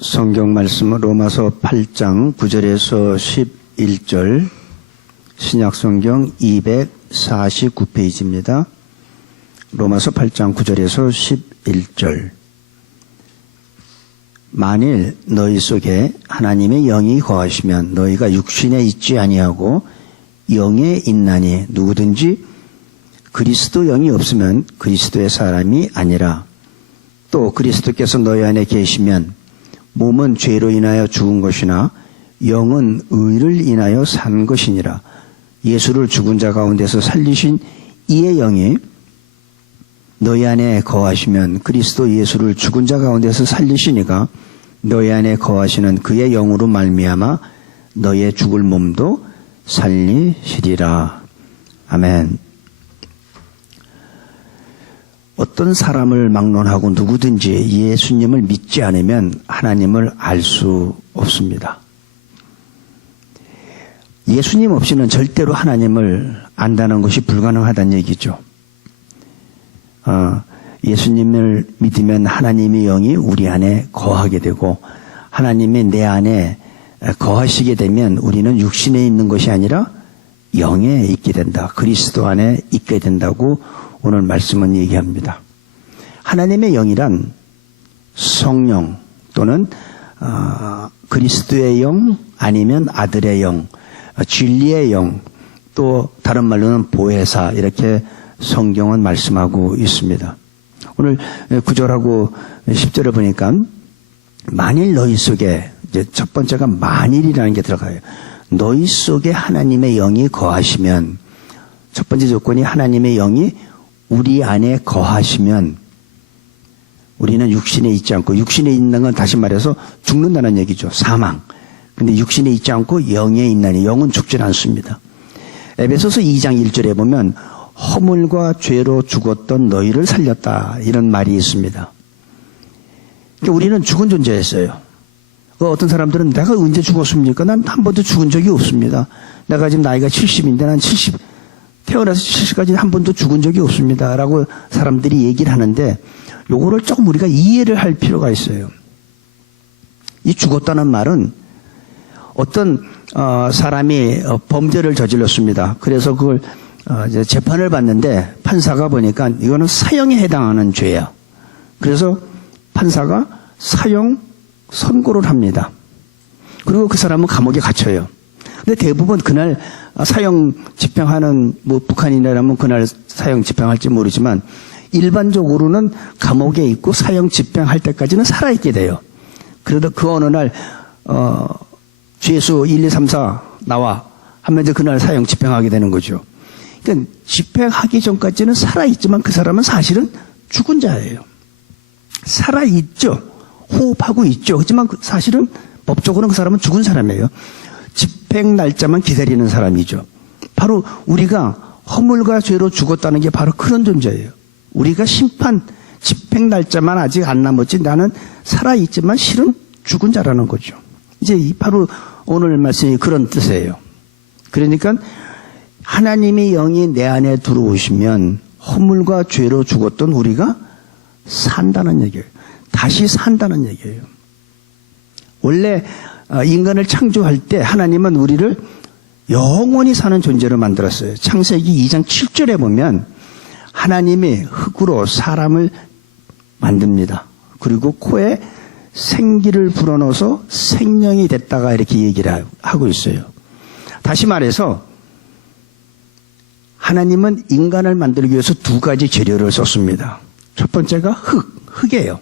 성경 말씀은 로마서 8장 9절에서 11절, 신약성경 249페이지입니다. 로마서 8장 9절에서 11절. 만일 너희 속에 하나님의 영이 거하시면 너희가 육신에 있지 아니하고 영에 있나니 누구든지 그리스도 영이 없으면 그리스도의 사람이 아니라, 또 그리스도께서 너희 안에 계시면 몸은 죄로 인하여 죽은 것이나 영은 의를 인하여 산 것이니라. 예수를 죽은 자 가운데서 살리신 이의 영이 너희 안에 거하시면 그리스도 예수를 죽은 자 가운데서 살리시니가 너희 안에 거하시는 그의 영으로 말미암아 너희의 죽을 몸도 살리시리라. 아멘. 어떤 사람을 막론하고 누구든지 예수님을 믿지 않으면 하나님을 알 수 없습니다. 예수님 없이는 절대로 하나님을 안다는 것이 불가능하다는 얘기죠. 예수님을 믿으면 하나님의 영이 우리 안에 거하게 되고, 하나님이 내 안에 거하시게 되면 우리는 육신에 있는 것이 아니라 영에 있게 된다. 그리스도 안에 있게 된다고 오늘 말씀은 얘기합니다. 하나님의 영이란 성령 또는 그리스도의 영, 아니면 아들의 영, 진리의 영, 또 다른 말로는 보혜사, 이렇게 성경은 말씀하고 있습니다. 오늘 9절하고 10절을 보니까 만일 너희 속에, 이제 첫 번째가 만일이라는 게 들어가요. 너희 속에 하나님의 영이 거하시면, 첫 번째 조건이 하나님의 영이 우리 안에 거하시면 우리는 육신에 있지 않고, 육신에 있는 건 다시 말해서 죽는다는 얘기죠. 사망. 근데 육신에 있지 않고 영에 있나니, 영은 죽질 않습니다. 에베소서 2장 1절에 보면 허물과 죄로 죽었던 너희를 살렸다, 이런 말이 있습니다. 그러니까 우리는 죽은 존재였어요. 어떤 사람들은 내가 언제 죽었습니까? 난 한 번도 죽은 적이 없습니다. 내가 지금 나이가 70인데 난 70, 태어나서 70까지 한 번도 죽은 적이 없습니다 라고 사람들이 얘기를 하는데, 요거를 조금 우리가 이해를 할 필요가 있어요. 이 죽었다는 말은 어떤 사람이 범죄를 저질렀습니다. 그래서 그걸 이제 재판을 받는데 판사가 보니까 이거는 사형에 해당하는 죄야. 그래서 판사가 사형 선고를 합니다. 그리고 그 사람은 감옥에 갇혀요. 근데 대부분 그날 사형 집행하는, 뭐 북한이라면 그날 사형 집행할지 모르지만 일반적으로는 감옥에 있고 사형 집행할 때까지는 살아있게 돼요. 그러다 그 어느 날 죄수 1, 2, 3, 4 나와 하면 이제 그날 사형 집행하게 되는 거죠. 그러니까 집행하기 전까지는 살아있지만 그 사람은 사실은 죽은 자예요. 살아있죠. 호흡하고 있죠. 하지만 사실은 법적으로는 그 사람은 죽은 사람이에요. 집행 날짜만 기다리는 사람이죠. 바로 우리가 허물과 죄로 죽었다는 게 바로 그런 존재예요. 우리가 심판, 집행 날짜만 아직 안 남았지 나는 살아있지만 실은 죽은 자라는 거죠. 이제 바로 오늘 말씀이 그런 뜻이에요. 그러니까 하나님의 영이 내 안에 들어오시면 허물과 죄로 죽었던 우리가 산다는 얘기예요. 다시 산다는 얘기예요. 원래 인간을 창조할 때 하나님은 우리를 영원히 사는 존재로 만들었어요. 창세기 2장 7절에 보면 하나님이 흙으로 사람을 만듭니다. 그리고 코에 생기를 불어넣어서 생명이 됐다가 이렇게 얘기를 하고 있어요. 다시 말해서 하나님은 인간을 만들기 위해서 두 가지 재료를 썼습니다. 첫 번째가 흙이에요.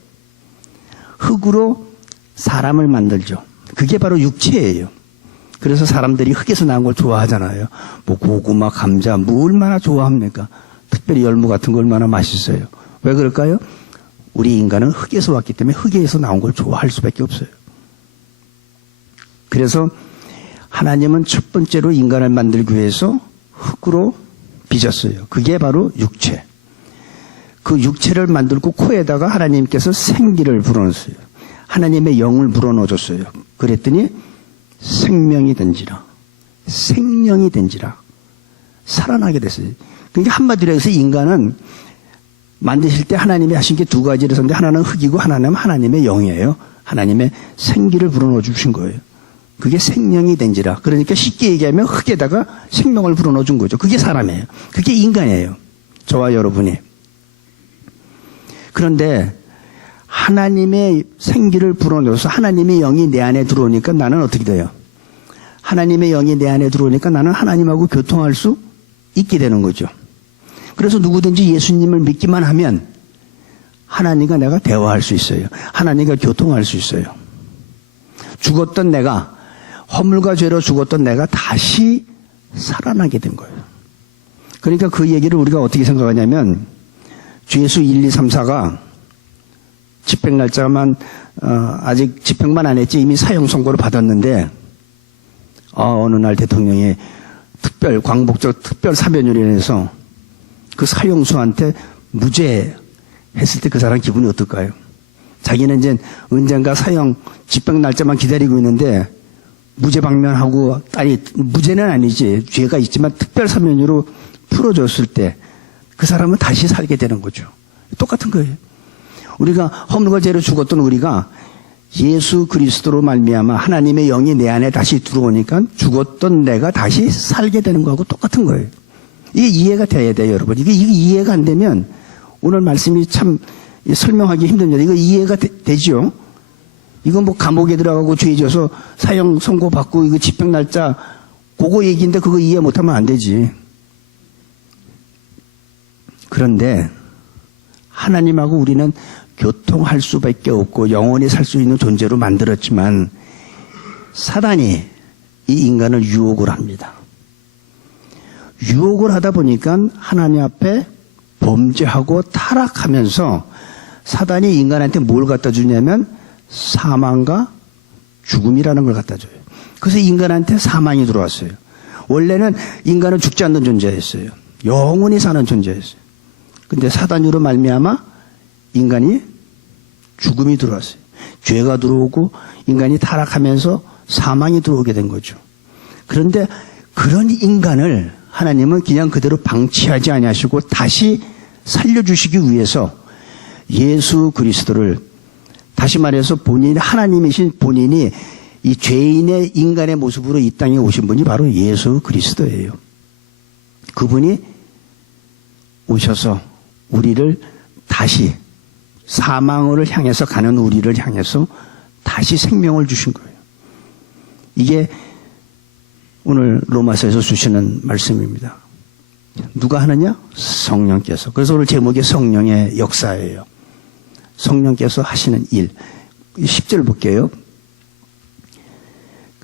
흙으로 사람을 만들죠. 그게 바로 육체예요. 그래서 사람들이 흙에서 나온 걸 좋아하잖아요. 뭐 고구마, 감자, 뭐 얼마나 좋아합니까? 특별히 열무 같은 거 얼마나 맛있어요. 왜 그럴까요? 우리 인간은 흙에서 왔기 때문에 흙에서 나온 걸 좋아할 수밖에 없어요. 그래서 하나님은 첫 번째로 인간을 만들기 위해서 흙으로 빚었어요. 그게 바로 육체. 그 육체를 만들고 코에다가 하나님께서 생기를 불어넣었어요. 하나님의 영을 불어넣어줬어요. 그랬더니 생명이 된지라, 생명이 된지라, 살아나게 됐어요. 그러니까 한마디로 해서 인간은 만드실 때 하나님이 하신 게 두 가지를 썼는데, 하나는 흙이고 하나는 하나님의 영이에요. 하나님의 생기를 불어넣어 주신 거예요. 그게 생명이 된지라. 그러니까 쉽게 얘기하면 흙에다가 생명을 불어넣어 준 거죠. 그게 사람이에요. 그게 인간이에요. 저와 여러분이. 그런데 하나님의 생기를 불어넣어서 하나님의 영이 내 안에 들어오니까 나는 어떻게 돼요? 하나님의 영이 내 안에 들어오니까 나는 하나님하고 교통할 수 있게 되는 거죠. 그래서 누구든지 예수님을 믿기만 하면 하나님과 내가 대화할 수 있어요. 하나님과 교통할 수 있어요. 죽었던 내가, 허물과 죄로 죽었던 내가 다시 살아나게 된 거예요. 그러니까 그 얘기를 우리가 어떻게 생각하냐면 주 예수 1, 2, 3, 4가 집행 날짜만 아직 집행만 안 했지 이미 사형 선고를 받았는데 어느 날 대통령이 광복절 특별 사면으로 인해서 그 사형수한테 무죄 했을 때 그 사람 기분이 어떨까요? 자기는 이제 언젠가 사형 집행 날짜만 기다리고 있는데 무죄 방면하고 아니 무죄는 아니지 죄가 있지만 특별 사면으로 풀어줬을 때 그 사람은 다시 살게 되는 거죠. 똑같은 거예요. 우리가 허물과 죄로 죽었던 우리가 예수 그리스도로 말미암아 하나님의 영이 내 안에 다시 들어오니까 죽었던 내가 다시 살게 되는 거하고 똑같은 거예요. 이게 이해가 돼야 돼요, 여러분. 이게 이해가 안 되면 오늘 말씀이 참 설명하기 힘듭니다. 이거 이해가 되죠? 이건 뭐 감옥에 들어가고 죄 지어서 사형 선고받고 이거 집행 날짜 그거 얘기인데 그거 이해 못하면 안 되지. 그런데 하나님하고 우리는 교통할 수밖에 없고 영원히 살 수 있는 존재로 만들었지만 사단이 이 인간을 유혹을 합니다. 유혹을 하다 보니까 하나님 앞에 범죄하고 타락하면서 사단이 인간한테 뭘 갖다 주냐면 사망과 죽음이라는 걸 갖다 줘요. 그래서 인간한테 사망이 들어왔어요. 원래는 인간은 죽지 않는 존재였어요. 영원히 사는 존재였어요. 근데 사단으로 말미암아 인간이 죽음이 들어왔어요. 죄가 들어오고 인간이 타락하면서 사망이 들어오게 된 거죠. 그런데 그런 인간을 하나님은 그냥 그대로 방치하지 아니하시고 다시 살려주시기 위해서 예수 그리스도를 다시 말해서 본인이 하나님이신 본인이 이 죄인의 인간의 모습으로 이 땅에 오신 분이 바로 예수 그리스도예요. 그분이 오셔서 우리를 다시 사망을 향해서 가는 우리를 향해서 다시 생명을 주신 거예요. 이게 오늘 로마서에서 주시는 말씀입니다. 누가 하느냐? 성령께서. 그래서 오늘 제목이 성령의 역사예요. 성령께서 하시는 일. 10절 볼게요.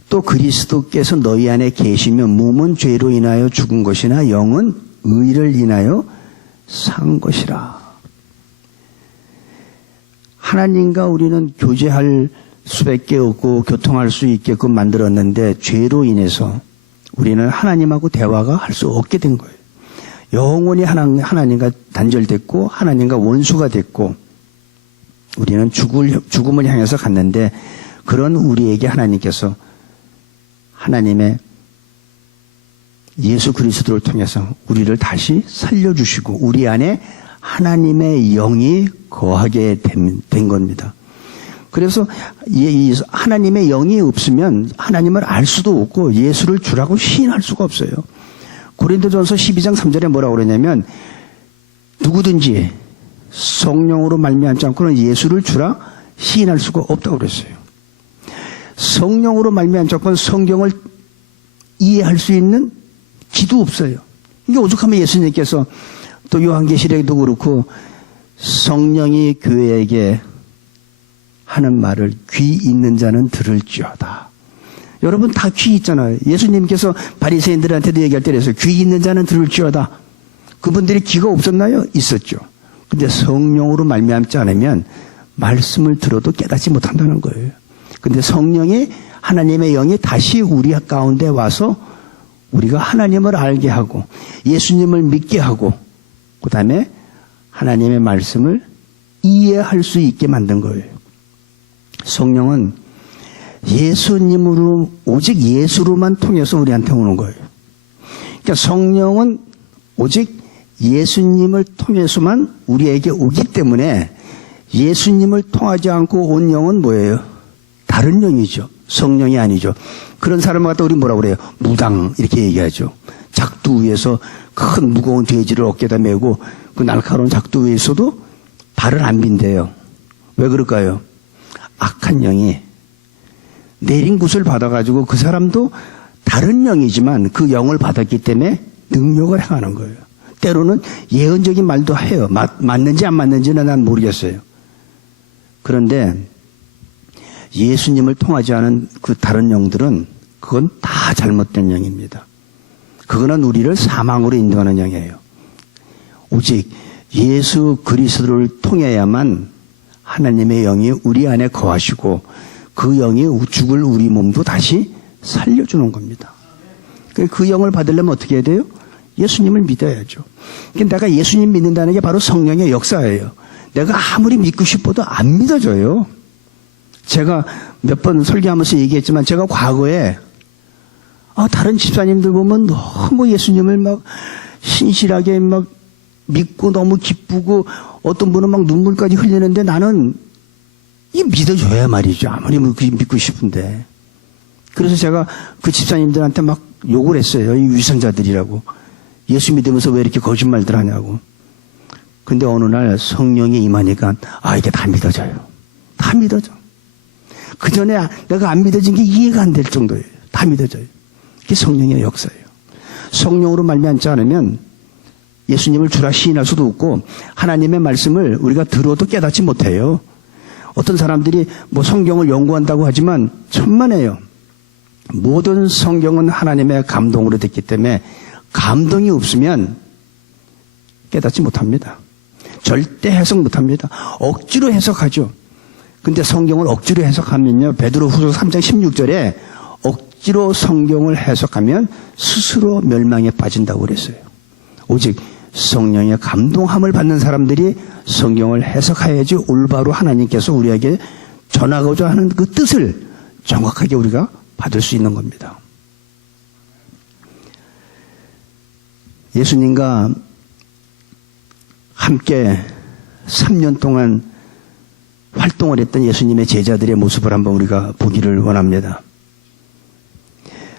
또 그리스도께서 너희 안에 계시면 몸은 죄로 인하여 죽은 것이나 영은 의를 인하여 산 것이라. 하나님과 우리는 교제할 수밖에 없고 교통할 수 있게끔 만들었는데 죄로 인해서 우리는 하나님하고 대화가 할 수 없게 된 거예요. 영원히 하나님과 단절됐고 하나님과 원수가 됐고 우리는 죽음을 향해서 갔는데 그런 우리에게 하나님께서 하나님의 예수 그리스도를 통해서 우리를 다시 살려주시고 우리 안에 하나님의 영이 거하게 된 겁니다. 그래서 하나님의 영이 없으면 하나님을 알 수도 없고 예수를 주라고 시인할 수가 없어요. 고린도전서 12장 3절에 뭐라고 그러냐면 누구든지 성령으로 말미암지 않고는 예수를 주라 시인할 수가 없다고 그랬어요. 성령으로 말미암지 않고는 성경을 이해할 수 있는 기도 없어요. 이게 오죽하면 예수님께서 또 요한계시록에도 그렇고 성령이 교회에게 하는 말을 귀 있는 자는 들을지어다. 여러분 다 귀 있잖아요. 예수님께서 바리새인들한테도 얘기할 때 그래서 귀 있는 자는 들을지어다. 그분들이 귀가 없었나요? 있었죠. 근데 성령으로 말미암지 않으면 말씀을 들어도 깨닫지 못한다는 거예요. 근데 성령이 하나님의 영이 다시 우리 가운데 와서 우리가 하나님을 알게 하고 예수님을 믿게 하고 그 다음에 하나님의 말씀을 이해할 수 있게 만든 거예요. 성령은 예수님으로 오직 예수로만 통해서 우리한테 오는 거예요. 그러니까 성령은 오직 예수님을 통해서만 우리에게 오기 때문에 예수님을 통하지 않고 온 영은 뭐예요? 다른 영이죠. 성령이 아니죠. 그런 사람을 갖다 우리 뭐라고 그래요? 무당 이렇게 얘기하죠. 작두 위에서 큰 무거운 돼지를 어깨에다 메고 그 날카로운 작두 위에서도 발을 안 빈대요. 왜 그럴까요? 악한 영이 내린 굿을 받아가지고 그 사람도 다른 영이지만 그 영을 받았기 때문에 능력을 행하는 거예요. 때로는 예언적인 말도 해요. 맞는지 안 맞는지는 난 모르겠어요. 그런데 예수님을 통하지 않은 그 다른 영들은 그건 다 잘못된 영입니다. 그거는 우리를 사망으로 인도하는 영이에요. 오직 예수 그리스도를 통해야만 하나님의 영이 우리 안에 거하시고 그 영이 죽을 우리 몸도 다시 살려주는 겁니다. 그 영을 받으려면 어떻게 해야 돼요? 예수님을 믿어야죠. 내가 예수님 믿는다는 게 바로 성령의 역사예요. 내가 아무리 믿고 싶어도 안 믿어져요. 제가 몇 번 설교하면서 얘기했지만 제가 과거에 다른 집사님들 보면 너무 예수님을 막 신실하게 막 믿고 너무 기쁘고 어떤 분은 막 눈물까지 흘리는데 나는 이 믿어줘야 말이죠. 아무리 믿고 싶은데. 그래서 제가 그 집사님들한테 막 욕을 했어요. 이 위선자들이라고. 예수 믿으면서 왜 이렇게 거짓말들 하냐고. 근데 어느 날 성령이 임하니까 이게 다 믿어져요. 다 믿어져. 그 전에 내가 안 믿어진 게 이해가 안 될 정도예요. 다 믿어져요. 그게 성령의 역사예요. 성령으로 말미암지 않으면 예수님을 주라 시인할 수도 없고 하나님의 말씀을 우리가 들어도 깨닫지 못해요. 어떤 사람들이 뭐 성경을 연구한다고 하지만 천만에요. 모든 성경은 하나님의 감동으로 됐기 때문에 감동이 없으면 깨닫지 못합니다. 절대 해석 못합니다. 억지로 해석하죠. 근데 성경을 억지로 해석하면요. 베드로후서 3장 16절에 억지로 성경을 해석하면 스스로 멸망에 빠진다고 그랬어요. 오직 성령의 감동함을 받는 사람들이 성경을 해석해야지 올바로 하나님께서 우리에게 전하고자 하는 그 뜻을 정확하게 우리가 받을 수 있는 겁니다. 예수님과 함께 3년 동안 활동을 했던 예수님의 제자들의 모습을 한번 우리가 보기를 원합니다.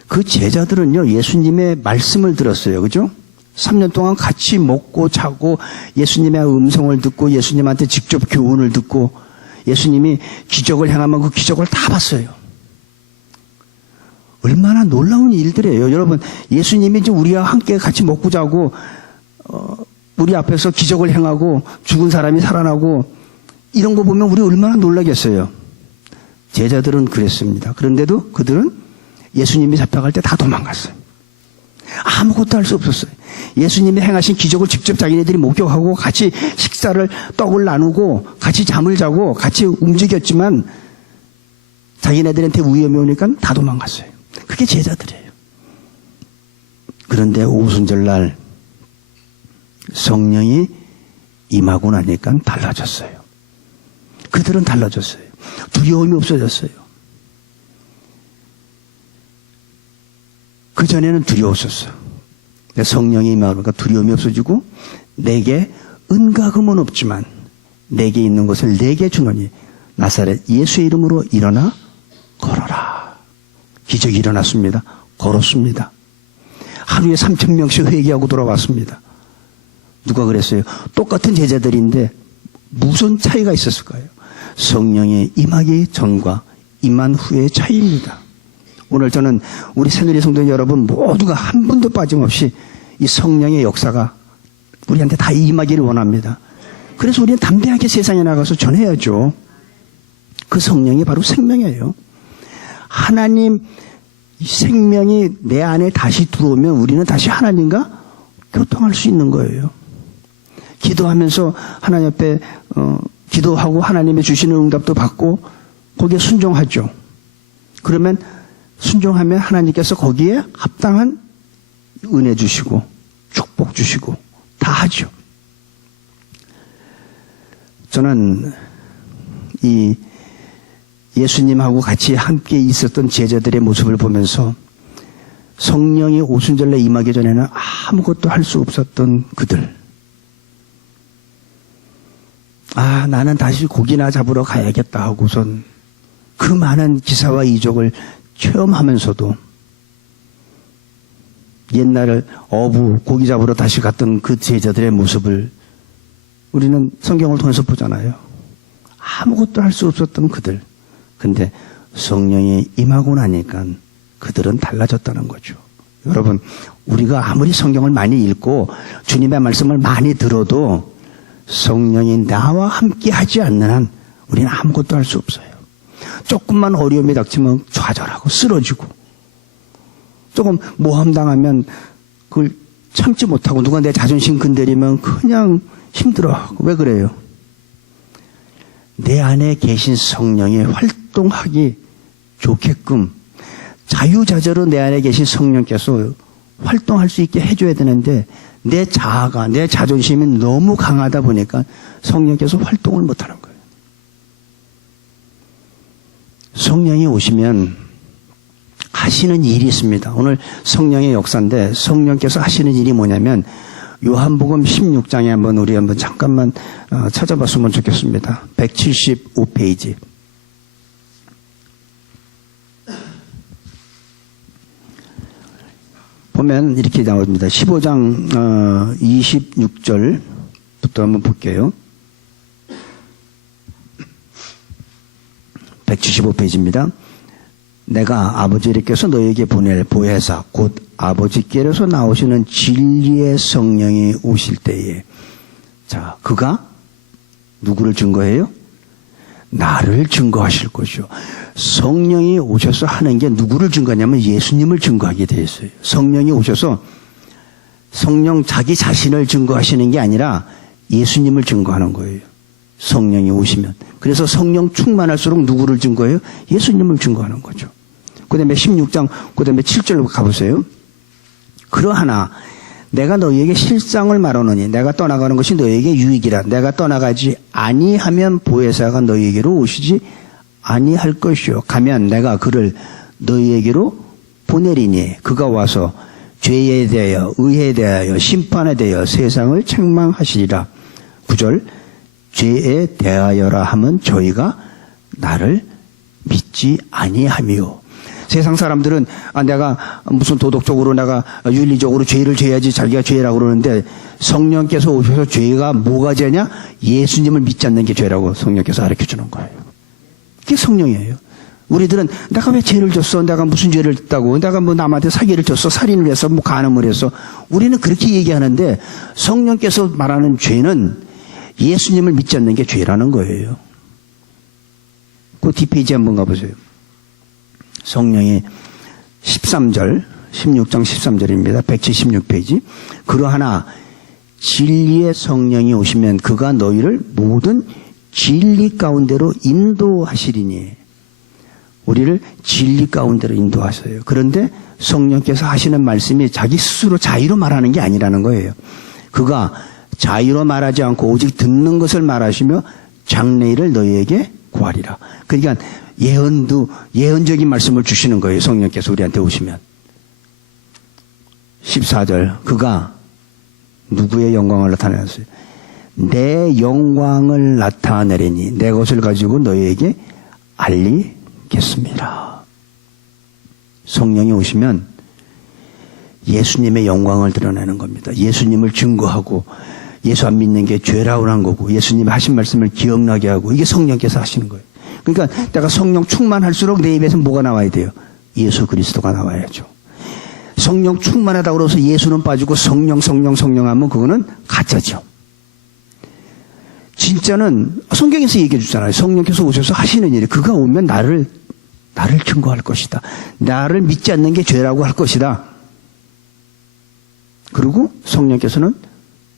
그 제자들은요, 예수님의 말씀을 들었어요. 그죠? 3년 동안 같이 먹고 자고 예수님의 음성을 듣고 예수님한테 직접 교훈을 듣고 예수님이 기적을 행하면 그 기적을 다 봤어요. 얼마나 놀라운 일들이에요. 여러분, 예수님이 이제 우리와 함께 같이 먹고 자고 우리 앞에서 기적을 행하고 죽은 사람이 살아나고 이런 거 보면 우리 얼마나 놀라겠어요. 제자들은 그랬습니다. 그런데도 그들은 예수님이 잡혀갈 때 다 도망갔어요. 아무것도 할 수 없었어요. 예수님이 행하신 기적을 직접 자기네들이 목격하고 같이 식사를 떡을 나누고 같이 잠을 자고 같이 움직였지만 자기네들한테 위험이 오니까 다 도망갔어요. 그게 제자들이에요. 그런데 오순절날 성령이 임하고 나니까 달라졌어요. 그들은 달라졌어요. 두려움이 없어졌어요. 그전에는 두려웠었어요. 성령이 임하니까 두려움이 없어지고 내게 은가금은 없지만 내게 있는 것을 내게 주노니 나사렛 예수의 이름으로 일어나 걸어라. 기적이 일어났습니다. 걸었습니다. 하루에 3,000명씩 회개하고 돌아왔습니다. 누가 그랬어요? 똑같은 제자들인데 무슨 차이가 있었을까요? 성령의 임하기 전과 임한 후의 차이입니다. 오늘 저는 우리 새누리 성도 여러분 모두가 한 분도 빠짐없이 이 성령의 역사가 우리한테 다 임하기를 원합니다. 그래서 우리는 담대하게 세상에 나가서 전해야죠. 그 성령이 바로 생명이에요. 하나님 생명이 내 안에 다시 들어오면 우리는 다시 하나님과 교통할 수 있는 거예요. 기도하면서 하나님 앞에 기도하고 하나님의 주시는 응답도 받고 거기에 순종하죠. 그러면 순종하면 하나님께서 거기에 합당한 은혜 주시고 축복 주시고 다 하죠. 저는 이 예수님하고 같이 함께 있었던 제자들의 모습을 보면서 성령이 오순절날 임하기 전에는 아무것도 할 수 없었던 그들. 나는 다시 고기나 잡으러 가야겠다 하고선 그 많은 기사와 이적을 체험하면서도 옛날 어부 고기 잡으러 다시 갔던 그 제자들의 모습을 우리는 성경을 통해서 보잖아요. 아무것도 할 수 없었던 그들. 근데 성령이 임하고 나니까 그들은 달라졌다는 거죠. 여러분, 우리가 아무리 성경을 많이 읽고 주님의 말씀을 많이 들어도 성령이 나와 함께 하지 않는 한 우리는 아무것도 할 수 없어요. 조금만 어려움이 닥치면 좌절하고 쓰러지고, 조금 모함당하면 그걸 참지 못하고 누가 내 자존심 건드리면 그냥 힘들어하고. 왜 그래요? 내 안에 계신 성령이 활동하기 좋게끔 자유자재로 내 안에 계신 성령께서 활동할 수 있게 해줘야 되는데, 내 자아가, 내 자존심이 너무 강하다 보니까 성령께서 활동을 못하는 거예요. 성령이 오시면 하시는 일이 있습니다. 오늘 성령의 역사인데 성령께서 하시는 일이 뭐냐면, 요한복음 16장에 우리 한번 잠깐만 찾아봤으면 좋겠습니다. 175페이지. 보면 이렇게 나옵니다. 15장 26절부터 한번 볼게요. 175페이지입니다. 내가 아버지께서 너에게 보낼 보혜사 곧 아버지께로서 나오시는 진리의 성령이 오실 때에, 자, 그가 누구를 증거해요? 나를 증거하실 것이요. 성령이 오셔서 하는 게 누구를 증거하냐면 예수님을 증거하게 되어 있어요. 성령이 오셔서 성령 자기 자신을 증거하시는 게 아니라 예수님을 증거하는 거예요. 성령이 오시면. 그래서 성령 충만할수록 누구를 증거해요? 예수님을 증거하는 거죠. 그 다음에 16장, 그 다음에 7절로 가보세요. 그러하나 내가 너희에게 실상을 말하노니 내가 떠나가는 것이 너희에게 유익이라. 내가 떠나가지 아니하면 보혜사가 너희에게로 오시지 아니할 것이요. 가면 내가 그를 너희에게로 보내리니 그가 와서 죄에 대하여 의에 대하여 심판에 대하여 세상을 책망하시리라. 9절, 죄에 대하여라 하면 저희가 나를 믿지 아니하며. 세상 사람들은 내가 무슨 도덕적으로 내가 윤리적으로 죄를 져야지 자기가 죄라고 그러는데, 성령께서 오셔서 죄가 뭐가 죄냐? 예수님을 믿지 않는 게 죄라고 성령께서 가르쳐 주는 거예요. 그게 성령이에요. 우리들은 내가 왜 죄를 졌어? 내가 무슨 죄를 했다고? 내가 뭐 남한테 사기를 졌어? 살인을 했어? 뭐 간음을 했어? 우리는 그렇게 얘기하는데, 성령께서 말하는 죄는 예수님을 믿지 않는 게 죄라는 거예요. 그 뒷페이지 한번 가보세요. 성령이 13절, 16장 13절입니다. 176페이지. 그러하나 진리의 성령이 오시면 그가 너희를 모든 진리 가운데로 인도하시리니. 우리를 진리 가운데로 인도하셔요. 그런데 성령께서 하시는 말씀이 자기 스스로 자유로 말하는 게 아니라는 거예요. 그가 자유로 말하지 않고 오직 듣는 것을 말하시며 장래일을 너희에게 구하리라. 그러니까 예언적인 말씀을 주시는 거예요. 성령께서 우리한테 오시면. 14절, 그가 누구의 영광을 나타내었어요? 내 영광을 나타내리니 내 것을 가지고 너희에게 알리겠습니다. 성령이 오시면 예수님의 영광을 드러내는 겁니다. 예수님을 증거하고, 예수 안 믿는 게 죄라고 한 거고, 예수님이 하신 말씀을 기억나게 하고, 이게 성령께서 하시는 거예요. 그러니까 내가 성령 충만할수록 내 입에서 뭐가 나와야 돼요? 예수 그리스도가 나와야죠. 성령 충만하다고 그래서 예수는 빠지고 성령 하면 그거는 가짜죠. 진짜는 성경에서 얘기해 주잖아요. 성령께서 오셔서 하시는 일이, 그가 오면 나를 증거할 것이다. 나를 믿지 않는 게 죄라고 할 것이다. 그리고 성령께서는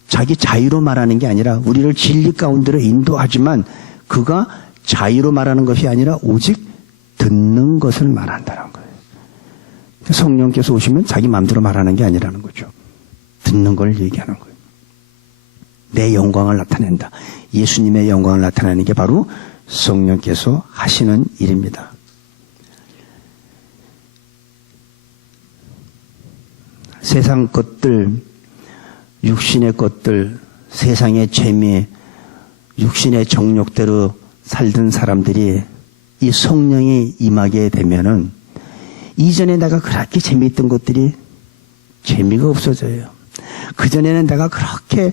자기 자유로 말하는 게 아니라 우리를 진리 가운데로 인도하지만, 그가 자유로 말하는 것이 아니라 오직 듣는 것을 말한다는 거예요. 성령께서 오시면 자기 마음대로 말하는 게 아니라는 거죠. 듣는 걸 얘기하는 거예요. 내 영광을 나타낸다. 예수님의 영광을 나타내는 게 바로 성령께서 하시는 일입니다. 세상 것들, 육신의 것들, 세상의 재미, 육신의 정욕대로 살던 사람들이 이 성령이 임하게 되면은 이전에 내가 그렇게 재미있던 것들이 재미가 없어져요. 그전에는 내가 그렇게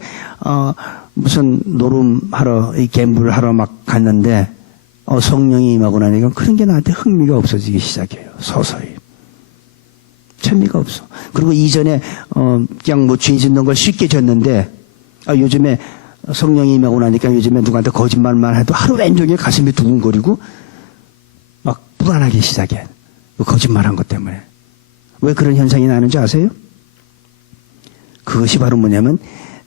무슨 노름하러 갬블하러 막 갔는데 성령이 임하고 나니까 그런 게 나한테 흥미가 없어지기 시작해요. 서서히. 재미가 없어. 그리고 이전에 그냥 뭐 죄 짓는 걸 쉽게 졌는데 요즘에 성령이 임하고 나니까 요즘에 누구한테 거짓말만 해도 하루 왼종일 가슴이 두근거리고 막 불안하기 시작해. 거짓말한 것 때문에. 왜 그런 현상이 나는지 아세요? 그것이 바로 뭐냐면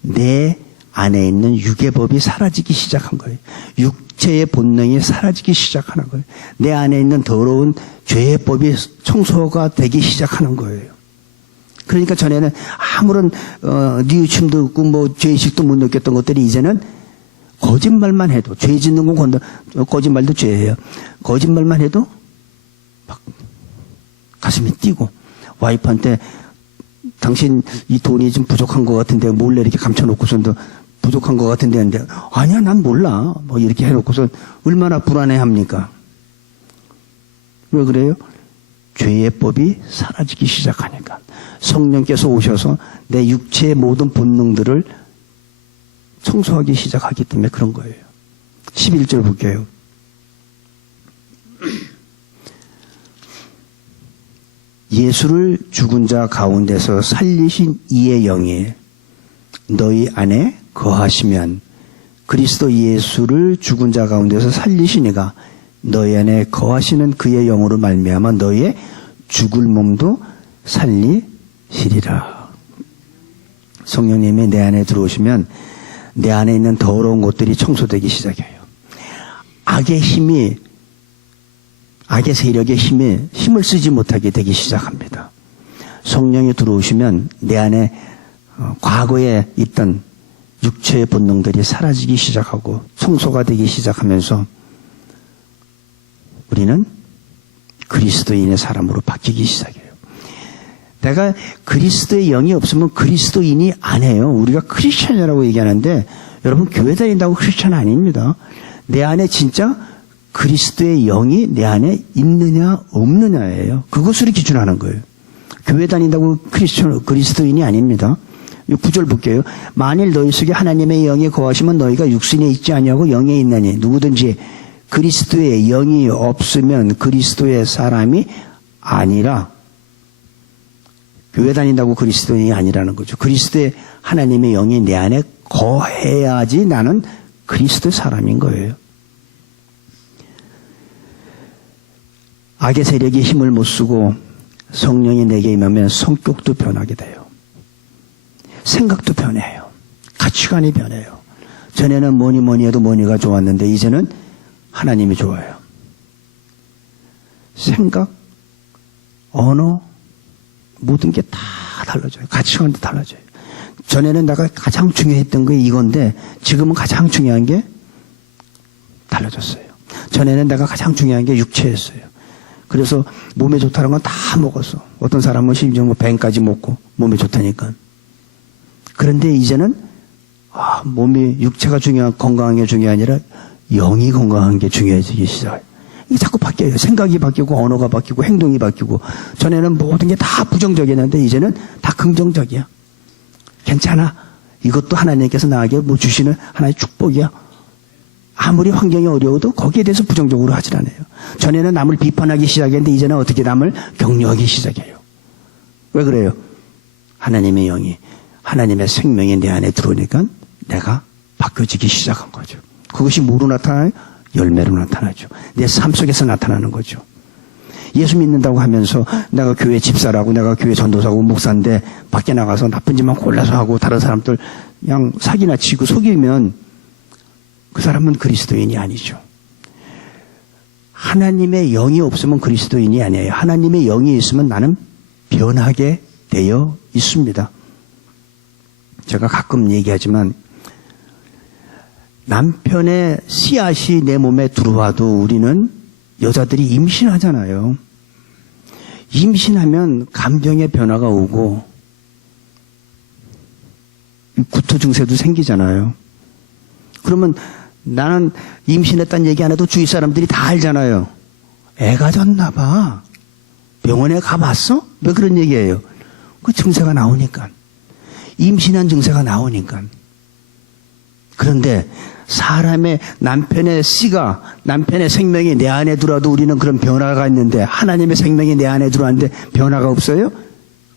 내 안에 있는 육의 법이 사라지기 시작한 거예요. 육체의 본능이 사라지기 시작하는 거예요. 내 안에 있는 더러운 죄의 법이 청소가 되기 시작하는 거예요. 그러니까 전에는 아무런 뉘우침도 없고 뭐 죄의식도 못 느꼈던 것들이 이제는 거짓말만 해도 죄 짓는 건 거짓말도 죄예요. 거짓말만 해도 막 가슴이 뛰고 와이프한테 당신 이 돈이 좀 부족한 것 같은데 몰래 이렇게 감춰놓고선도 부족한 것 같은데 하는데 아니야 난 몰라 뭐 이렇게 해놓고선 얼마나 불안해합니까? 왜 그래요? 죄의 법이 사라지기 시작하니까 성령께서 오셔서 내 육체의 모든 본능들을 청소하기 시작하기 때문에 그런 거예요. 11절 볼게요. 예수를 죽은 자 가운데서 살리신 이의 영이 너희 안에 거하시면 그리스도 예수를 죽은 자 가운데서 살리신 이가 너희 안에 거하시는 그의 영으로 말미암아 너희의 죽을 몸도 살리시리라. 성령님이 내 안에 들어오시면 내 안에 있는 더러운 것들이 청소되기 시작해요. 악의 세력의 힘을 쓰지 못하게 되기 시작합니다. 성령이 들어오시면 내 안에 과거에 있던 육체의 본능들이 사라지기 시작하고 청소가 되기 시작하면서 우리는 그리스도인의 사람으로 바뀌기 시작해요. 내가 그리스도의 영이 없으면 그리스도인이 아니에요. 우리가 크리스찬이라고 얘기하는데 여러분 교회 다닌다고 크리스찬 아닙니다. 내 안에 진짜 그리스도의 영이 내 안에 있느냐 없느냐예요. 그것으로 기준하는 거예요. 교회 다닌다고 그리스도인이 아닙니다. 9절 볼게요. 만일 너희 속에 하나님의 영이 거하시면 너희가 육신에 있지 아니하고 영에 있나니 누구든지 그리스도의 영이 없으면 그리스도의 사람이 아니라 교회 다닌다고 그리스도인이 아니라는 거죠. 그리스도의 하나님의 영이 내 안에 거해야지 나는 그리스도의 사람인 거예요. 악의 세력이 힘을 못 쓰고 성령이 내게 임하면 성격도 변하게 돼요. 생각도 변해요. 가치관이 변해요. 전에는 뭐니 해도 뭐니가 좋았는데 이제는 하나님이 좋아요. 생각, 언어, 모든 게 다 달라져요. 가치관도 달라져요. 전에는 내가 가장 중요했던 게 이건데 지금은 가장 중요한 게 달라졌어요. 전에는 내가 가장 중요한 게 육체였어요. 그래서 몸에 좋다는 건 다 먹었어. 어떤 사람은 심지어 뭐 뱀까지 먹고 몸에 좋다니까. 그런데 이제는 몸이 육체가 건강한 게 중요한 게 아니라 영이 건강한 게 중요해지기 시작해요. 이게 자꾸 바뀌어요. 생각이 바뀌고 언어가 바뀌고 행동이 바뀌고 전에는 모든 게 다 부정적이었는데 이제는 다 긍정적이야. 괜찮아. 이것도 하나님께서 나에게 뭐 주시는 하나의 축복이야. 아무리 환경이 어려워도 거기에 대해서 부정적으로 하질 않아요. 전에는 남을 비판하기 시작했는데 이제는 어떻게 남을 격려하기 시작해요. 왜 그래요? 하나님의 영이 하나님의 생명이 내 안에 들어오니까 내가 바뀌어지기 시작한 거죠. 그것이 뭐로 나타나요? 열매로 나타나죠. 내 삶 속에서 나타나는 거죠. 예수 믿는다고 하면서 내가 교회 집사라고 내가 교회 전도사고 목사인데 밖에 나가서 나쁜 짓만 골라서 하고 다른 사람들 그냥 사기나 치고 속이면 그 사람은 그리스도인이 아니죠. 하나님의 영이 없으면 그리스도인이 아니에요. 하나님의 영이 있으면 나는 변하게 되어 있습니다. 제가 가끔 얘기하지만 남편의 씨앗이 내 몸에 들어와도 우리는 여자들이 임신하잖아요. 임신하면 감정의 변화가 오고 구토 증세도 생기잖아요. 그러면 나는 임신했다는 얘기 안 해도 주위 사람들이 다 알잖아요. 애가 졌나 봐. 병원에 가봤어? 왜 그런 얘기예요? 그 증세가 나오니까. 임신한 증세가 나오니까. 그런데 사람의 남편의 씨가, 남편의 생명이 내 안에 들어와도 우리는 그런 변화가 있는데 하나님의 생명이 내 안에 들어왔는데 변화가 없어요?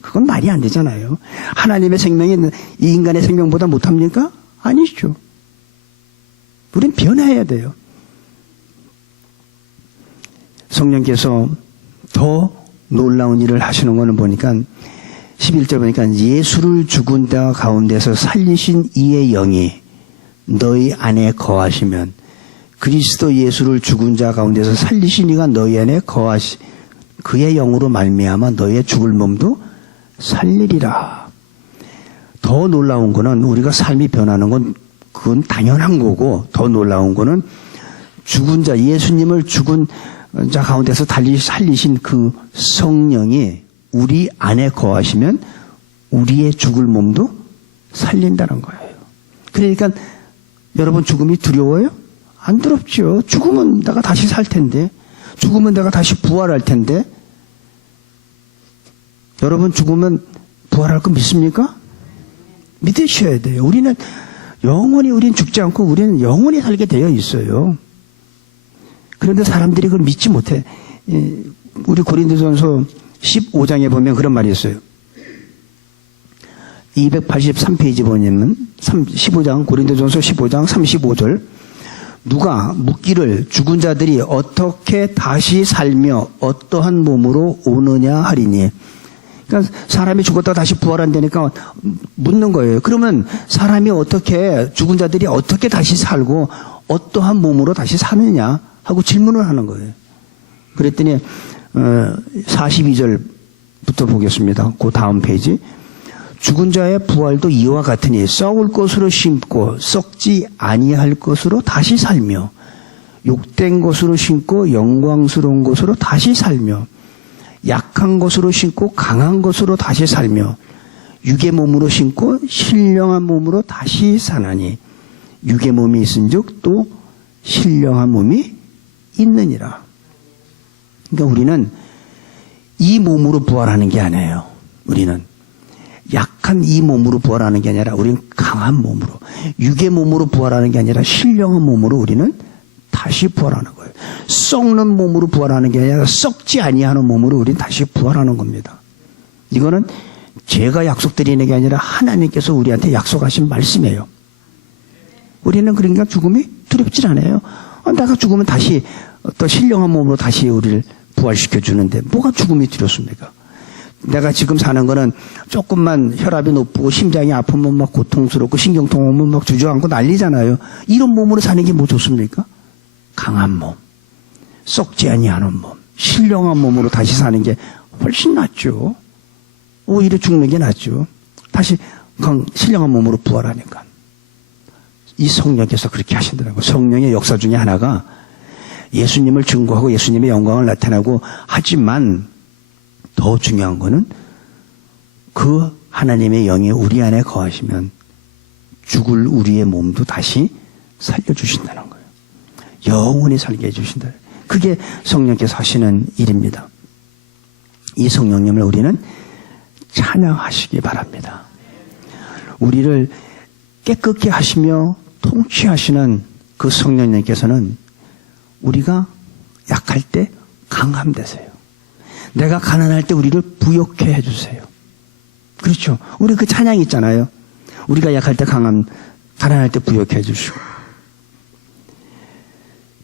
그건 말이 안 되잖아요. 하나님의 생명이 이 인간의 생명보다 못합니까? 아니죠. 우린 변화해야 돼요. 성령께서 더 놀라운 일을 하시는 거는 보니까 11절 보니까 예수를 죽은 자 가운데서 살리신 이의 영이 너희 안에 거하시면 그리스도 예수를 죽은 자 가운데서 살리신 이가 너희 안에 그의 영으로 말미암아 너희의 죽을 몸도 살리리라. 더 놀라운 거는 우리가 삶이 변하는 건 그건 당연한 거고 더 놀라운 거는 죽은 자 예수님을 죽은 자 가운데서 살리신 그 성령이 우리 안에 거하시면 우리의 죽을 몸도 살린다는 거예요. 그러니까 여러분 죽음이 두려워요? 안 두렵죠. 죽으면 내가 다시 살 텐데 죽으면 내가 다시 부활할 텐데 여러분 죽으면 부활할 거 믿습니까? 믿으셔야 돼요. 우리는 죽지 않고 우리는 영원히 살게 되어 있어요. 그런데 사람들이 그걸 믿지 못해. 우리 고린도전서 15장에 보면 그런 말이 있어요. 283페이지 보면 15장 고린도전서 15장 35절 누가 묻기를 죽은 자들이 어떻게 다시 살며 어떠한 몸으로 오느냐 하리니. 그러니까 사람이 죽었다 다시 부활한다니까 묻는 거예요. 그러면 사람이 죽은 자들이 어떻게 다시 살고 어떠한 몸으로 다시 사느냐 하고 질문을 하는 거예요. 그랬더니 42절부터 보겠습니다. 그 다음 페이지. 죽은 자의 부활도 이와 같으니 썩을 것으로 심고 썩지 아니할 것으로 다시 살며 욕된 것으로 심고 영광스러운 것으로 다시 살며 약한 것으로 심고 강한 것으로 다시 살며 육의 몸으로 심고 신령한 몸으로 다시 사나니 육의 몸이 있은즉 또 신령한 몸이 있느니라. 그러니까 우리는 이 몸으로 부활하는 게 아니에요. 우리는 약한 이 몸으로 부활하는 게 아니라 우리는 강한 몸으로 육의 몸으로 부활하는 게 아니라 신령한 몸으로 우리는 다시 부활하는 거예요. 썩는 몸으로 부활하는 게 아니라 썩지 아니하는 몸으로 우리는 다시 부활하는 겁니다. 이거는 제가 약속드리는 게 아니라 하나님께서 우리한테 약속하신 말씀이에요. 우리는 그러니까 죽음이 두렵질 않아요. 내가 죽으면 다시 또 신령한 몸으로 다시 우리를 부활시켜 주는데 뭐가 죽음이 두렵습니까? 내가 지금 사는 거는 조금만 혈압이 높고 심장이 아프면 막 고통스럽고 신경통 오면 막 주저앉고 난리잖아요. 이런 몸으로 사는 게 뭐 좋습니까? 강한 몸, 썩지 아니하는 몸, 신령한 몸으로 다시 사는 게 훨씬 낫죠. 오히려 죽는 게 낫죠. 다시 신령한 몸으로 부활하니까. 이 성령께서 그렇게 하신다고. 성령의 역사 중에 하나가 예수님을 증거하고 예수님의 영광을 나타내고 하지만 더 중요한 거는 그 하나님의 영이 우리 안에 거하시면 죽을 우리의 몸도 다시 살려주신다는 거예요. 영원히 살게 해주신다. 그게 성령께서 하시는 일입니다. 이 성령님을 우리는 찬양하시기 바랍니다. 우리를 깨끗게 하시며 통치하시는 그 성령님께서는 우리가 약할 때 강함 되세요. 내가 가난할 때 우리를 부욕해 해주세요. 그렇죠. 우리 그 찬양이 있잖아요. 우리가 약할 때 가난할 때 부욕해 해주시고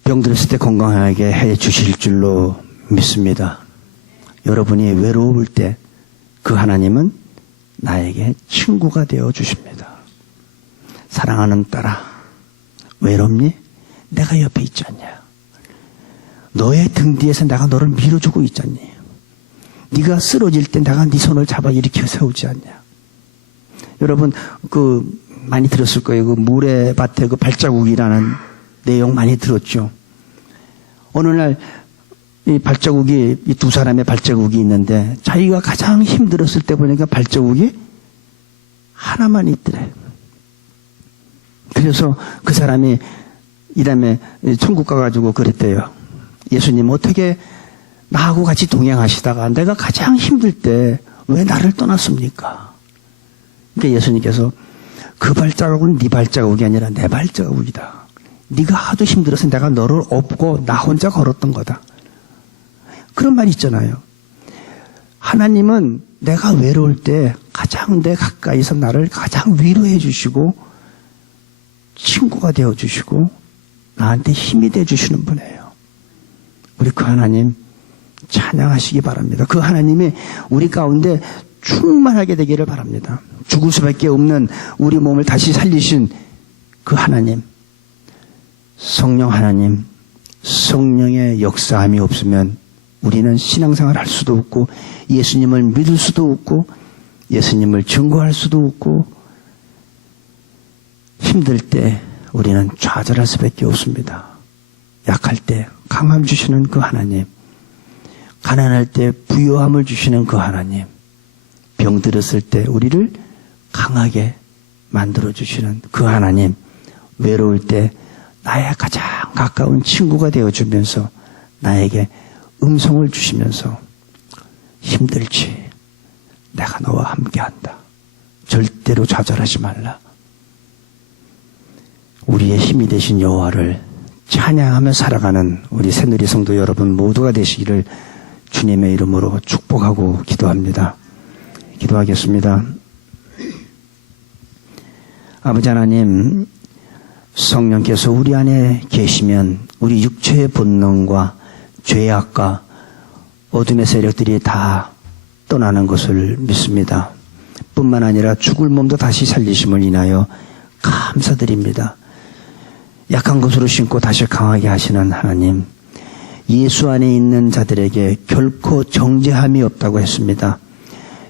병들었을 때 건강하게 해주실 줄로 믿습니다. 여러분이 외로울 때 그 하나님은 나에게 친구가 되어 주십니다. 사랑하는 딸아, 외롭니? 내가 옆에 있지 않냐? 너의 등 뒤에서 내가 너를 밀어주고 있지 않니? 네가 쓰러질 때 내가 네 손을 잡아 일으켜 세우지 않냐? 여러분 많이 들었을 거예요. 그 모래밭에 그 발자국이라는 내용 많이 들었죠. 어느 날 이 발자국이 이 두 사람의 발자국이 있는데 자기가 가장 힘들었을 때 보니까 발자국이 하나만 있더래. 그래서 그 사람이 이 다음에 천국 가가지고 그랬대요. 예수님 어떻게 나하고 같이 동행하시다가 내가 가장 힘들 때 왜 나를 떠났습니까? 그러니까 예수님께서 그 발자국은 네 발자국이 아니라 내 발자국이다. 네가 하도 힘들어서 내가 너를 업고 나 혼자 걸었던 거다. 그런 말이 있잖아요. 하나님은 내가 외로울 때 가장 내 가까이서 나를 가장 위로해 주시고 친구가 되어 주시고 나한테 힘이 돼 주시는 분이에요. 우리 그 하나님 찬양하시기 바랍니다. 그 하나님이 우리 가운데 충만하게 되기를 바랍니다. 죽을 수밖에 없는 우리 몸을 다시 살리신 그 하나님, 성령 하나님, 성령의 역사함이 없으면 우리는 신앙생활 할 수도 없고 예수님을 믿을 수도 없고 예수님을 증거할 수도 없고 힘들 때 우리는 좌절할 수밖에 없습니다. 약할 때 강함 주시는 그 하나님, 가난할 때 부요함을 주시는 그 하나님, 병들었을 때 우리를 강하게 만들어주시는 그 하나님, 외로울 때 나의 가장 가까운 친구가 되어주면서 나에게 음성을 주시면서 힘들지, 내가 너와 함께한다. 절대로 좌절하지 말라. 우리의 힘이 되신 여호와를 찬양하며 살아가는 우리 새누리 성도 여러분 모두가 되시기를 주님의 이름으로 축복하고 기도합니다. 기도하겠습니다. 아버지 하나님, 성령께서 우리 안에 계시면 우리 육체의 본능과 죄악과 어둠의 세력들이 다 떠나는 것을 믿습니다. 뿐만 아니라 죽을 몸도 다시 살리심을 인하여 감사드립니다. 약한 것으로 신고 다시 강하게 하시는 하나님, 예수 안에 있는 자들에게 결코 정죄함이 없다고 했습니다.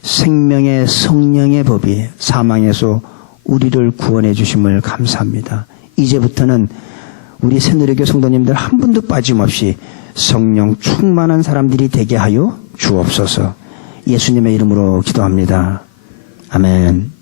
생명의 성령의 법이 사망에서 우리를 구원해 주심을 감사합니다. 이제부터는 우리 새누리교회 성도님들 한 분도 빠짐없이 성령 충만한 사람들이 되게 하여 주옵소서. 예수님의 이름으로 기도합니다. 아멘.